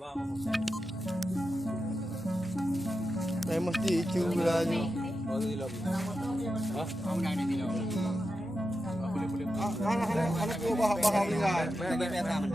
Saya mesti curanya. Anak ko bahang lingan. Bahang lingan.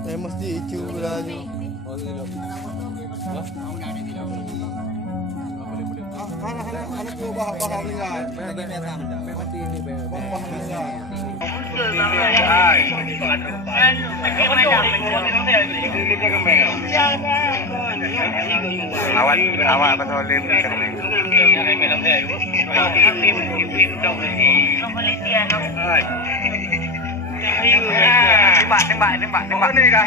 Saya mesti curanya. Anak ko bahang lingan. Bahang lingan. Awak patroli tembak ni kan?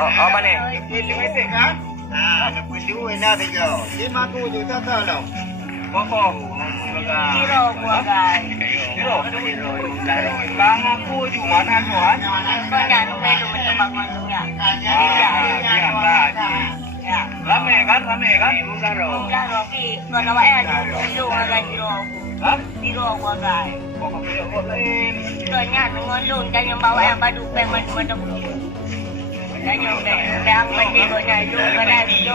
Oh, apa ni? Limited kan? Dapat duit nak tiga. 50 juta tolong. Berapa? Kilo gua guys. Kilo. Bang aku ju mana tuan? Banyak tu melu macam macam ya. Ya. Rame kan? Bungaro. Bungaro pi. Kalau awak kilo orang kilo. Hah? Kilo gua guys. Soalnya ngelun jangan bawa yang padu pen macam-macam. Jangan pen mandi donya itu kada itu.